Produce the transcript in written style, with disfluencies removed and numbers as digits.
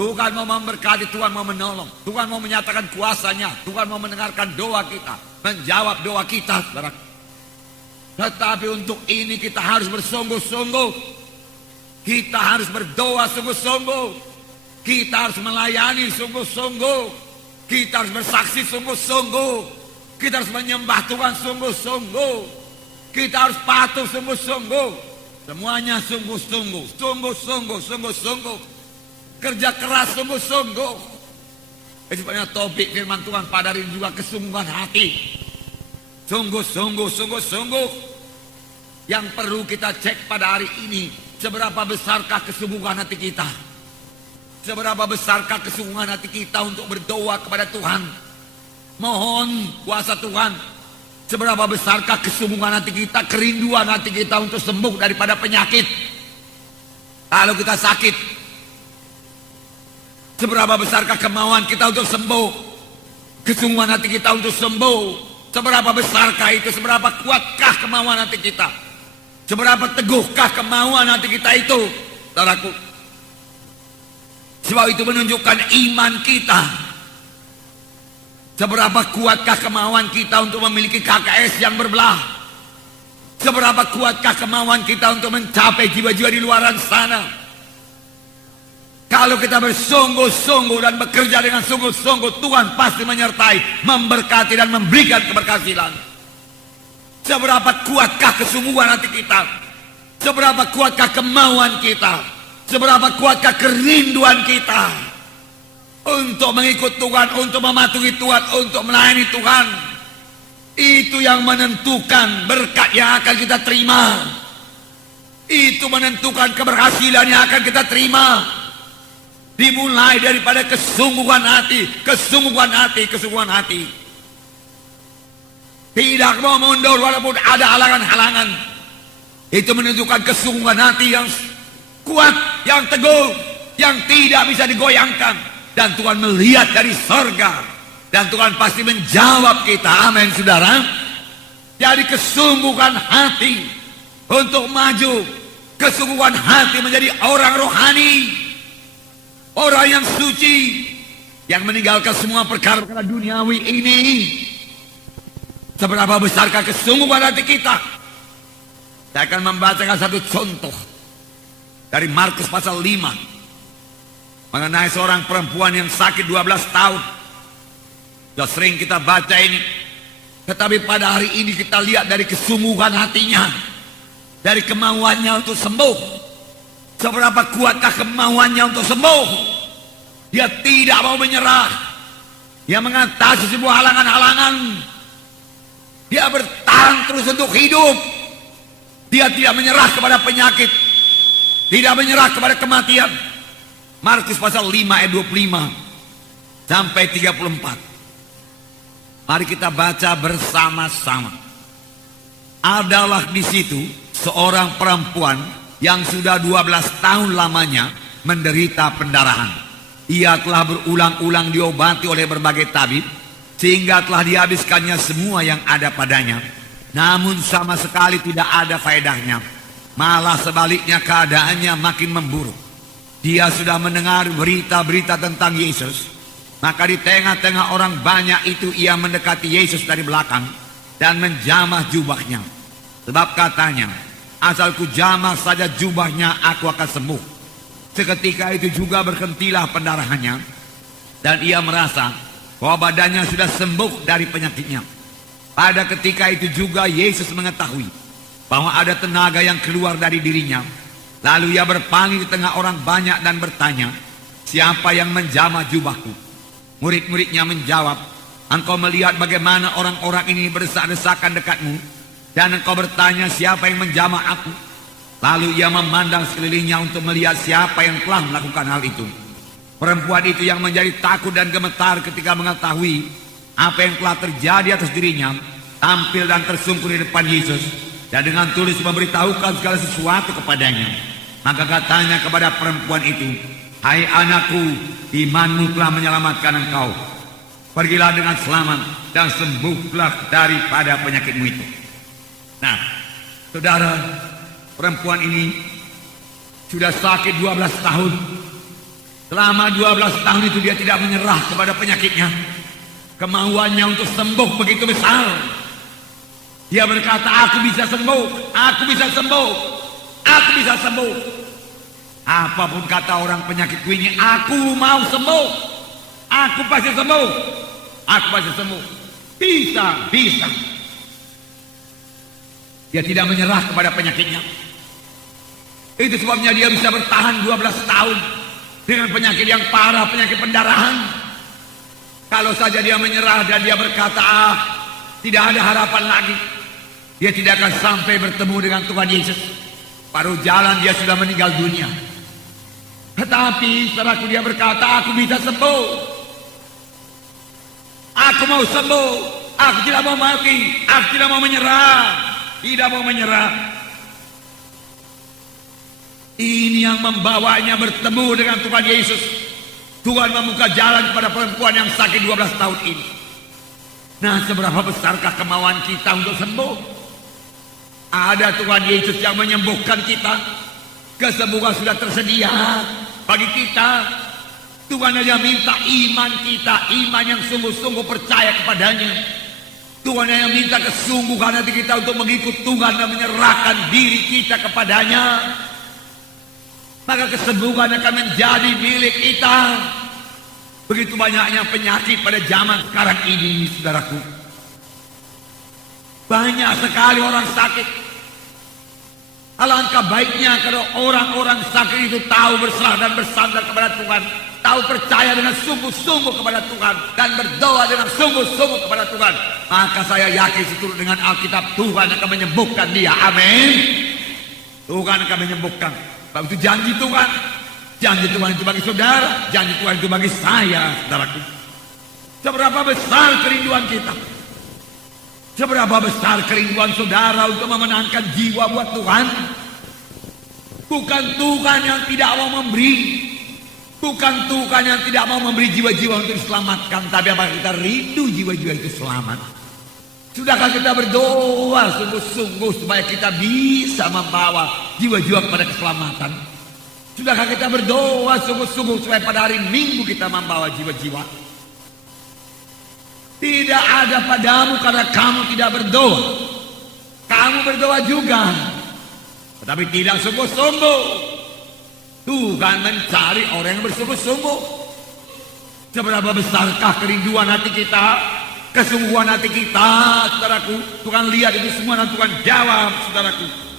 Tuhan mau memberkati, Tuhan mau menolong, Tuhan mau menyatakan kuasanya, Tuhan mau mendengarkan doa kita, menjawab doa kita, saudara. Tetapi untuk ini kita harus bersungguh-sungguh. Kita harus berdoa sungguh-sungguh. Kita harus melayani sungguh-sungguh. Kita harus bersaksi sungguh-sungguh. Kita harus menyembah Tuhan sungguh-sungguh. Kita harus patuh sungguh-sungguh. Semuanya sungguh-sungguh. Sungguh-sungguh, sungguh-sungguh. Kerja keras sungguh-sungguh. Sebabnya topik firman Tuhan pada hari ini juga kesungguhan hati. Sungguh-sungguh, sungguh-sungguh. Yang perlu kita cek pada hari ini, seberapa besarkah kesungguhan hati kita? Seberapa besarkah kesungguhan hati kita untuk berdoa kepada Tuhan? Mohon kuasa Tuhan. Seberapa besarkah kesungguhan hati kita, kerinduan hati kita untuk sembuh daripada penyakit? Kalau kita sakit, seberapa besarkah kemauan kita untuk sembuh? Kesungguhan hati kita untuk sembuh. Seberapa besarkah itu? Seberapa kuatkah kemauan hati kita? Seberapa teguhkah kemauan hati kita itu? Saudaraku. Sebab itu menunjukkan iman kita. Seberapa kuatkah kemauan kita untuk memiliki KKS yang berbelah? Seberapa kuatkah kemauan kita untuk mencapai jiwa-jiwa di luar sana? Kalau kita bersungguh-sungguh dan bekerja dengan sungguh-sungguh, Tuhan pasti menyertai, memberkati dan memberikan keberhasilan. Seberapa kuatkah kesungguhan hati kita? Seberapa kuatkah kemauan kita? Seberapa kuatkah kerinduan kita untuk mengikut Tuhan, untuk mematuhi Tuhan, untuk melayani Tuhan? Itu yang menentukan berkat yang akan kita terima. Itu menentukan keberhasilan yang akan kita terima. Dimulai daripada kesungguhan hati, kesungguhan hati, kesungguhan hati. Tidak mau mundur walaupun ada halangan-halangan. Itu menunjukkan kesungguhan hati yang kuat, yang teguh, yang tidak bisa digoyangkan. Dan Tuhan melihat dari sorga. Dan Tuhan pasti menjawab kita. Amin, saudara. Jadi kesungguhan hati untuk maju. Kesungguhan hati menjadi orang rohani. Orang yang suci. Yang meninggalkan semua perkara-perkara duniawi ini. Seberapa besarkah kesungguhan hati kita? Saya akan membacakan satu contoh dari Markus pasal 5 mengenai seorang perempuan yang sakit 12 tahun. Sudah sering kita baca ini, tetapi pada hari ini kita lihat dari kesungguhan hatinya, dari kemauannya untuk sembuh. Seberapa kuatkah kemauannya untuk sembuh? Dia tidak mau menyerah. Dia mengatasi sebuah halangan-halangan. Dia bertahan terus untuk hidup. Dia tidak menyerah kepada penyakit. Tidak menyerah kepada kematian. Markus pasal 5 ayat 25 sampai 34. Mari kita baca bersama-sama. Adalah di situ seorang perempuan yang sudah 12 tahun lamanya menderita pendarahan. Ia telah berulang-ulang diobati oleh berbagai tabib, sehingga telah dihabiskannya semua yang ada padanya. Namun sama sekali tidak ada faedahnya. Malah sebaliknya keadaannya makin memburuk. Dia sudah mendengar berita-berita tentang Yesus. Maka di tengah-tengah orang banyak itu ia mendekati Yesus dari belakang dan menjamah jubahnya. Sebab katanya, asal ku jamah saja jubahnya aku akan sembuh. Seketika itu juga berhentilah pendarahannya. Dan ia merasa bahwa badannya sudah sembuh dari penyakitnya. Pada ketika itu juga Yesus mengetahui bahwa ada tenaga yang keluar dari dirinya. Lalu ia berpaling di tengah orang banyak dan bertanya, siapa yang menjamah jubahku? Murid-muridnya menjawab, engkau melihat bagaimana orang-orang ini berdesak-desakan dekatmu, dan engkau bertanya siapa yang menjamah aku? Lalu ia memandang sekelilingnya untuk melihat siapa yang telah melakukan hal itu. Perempuan itu yang menjadi takut dan gemetar ketika mengetahui apa yang telah terjadi atas dirinya, tampil dan tersungkur di depan Yesus dan dengan tulus memberitahukan segala sesuatu kepadanya. Maka katanya kepada perempuan itu, hai anakku, imanmu telah menyelamatkan engkau. Pergilah dengan selamat dan sembuhlah daripada penyakitmu itu. Nah, saudara, perempuan ini sudah sakit 12 tahun. Selama 12 tahun itu dia tidak menyerah kepada penyakitnya. Kemauannya untuk sembuh begitu besar. Dia berkata, aku bisa sembuh, aku bisa sembuh, aku bisa sembuh. Apapun kata orang penyakitku ini, aku mau sembuh. Aku pasti sembuh. Aku pasti sembuh. Bisa. Dia tidak menyerah kepada penyakitnya. Itu sebabnya dia bisa bertahan 12 tahun dengan penyakit yang parah, penyakit pendarahan. Kalau saja dia menyerah dan dia berkata, tidak ada harapan lagi, dia tidak akan sampai bertemu dengan Tuhan Yesus. Paruh jalan dia sudah meninggal dunia. Tetapi setelah dia berkata, aku bisa sembuh. Aku mau sembuh. Aku tidak mau mati. Aku tidak mau menyerah. Tidak mau menyerah. Ini yang membawanya bertemu dengan Tuhan Yesus. Tuhan membuka jalan kepada perempuan yang sakit 12 tahun ini. Nah, seberapa besarkah kemauan kita untuk sembuh? Ada Tuhan Yesus yang menyembuhkan kita. Kesembuhan sudah tersedia bagi kita. Tuhan hanya minta iman kita, iman yang sungguh-sungguh percaya kepadanya. Tuhan hanya minta kesungguhan hati kita untuk mengikut Tuhan dan menyerahkan diri kita kepadanya. Maka kesembuhan akan menjadi milik kita. Begitu banyaknya penyakit pada zaman sekarang ini, saudaraku. Banyak sekali orang sakit. Alangkah baiknya kalau orang-orang sakit itu tahu berserah dan bersandar kepada Tuhan, tahu percaya dengan sungguh-sungguh kepada Tuhan, dan berdoa dengan sungguh-sungguh kepada Tuhan. Maka saya yakin seturut dengan Alkitab, Tuhan akan menyembuhkan dia. Amin. Tuhan akan menyembuhkan. Sebab itu janji Tuhan. Janji Tuhan itu bagi saudara, janji Tuhan itu bagi saya, saudaraku. Seberapa besar kerinduan kita, seberapa besar kerinduan saudara untuk memenangkan jiwa buat Tuhan. Bukan Tuhan yang tidak mau memberi, bukan Tuhan yang tidak mau memberi jiwa-jiwa untuk diselamatkan, tapi apakah kita rindu jiwa-jiwa itu selamat? Sudahkah kita berdoa sungguh-sungguh supaya kita bisa membawa jiwa-jiwa kepada keselamatan? Sudahkah kita berdoa sungguh-sungguh supaya pada hari Minggu kita membawa jiwa-jiwa? Tidak ada padamu karena kamu tidak berdoa. Kamu berdoa juga, tetapi tidak sungguh-sungguh. Tuhan mencari orang yang bersungguh-sungguh. Seberapa besarkah kerinduan hati kita, kesungguhan hati kita, saudaraku. Tuhan lihat itu semua dan Tuhan jawab, saudaraku.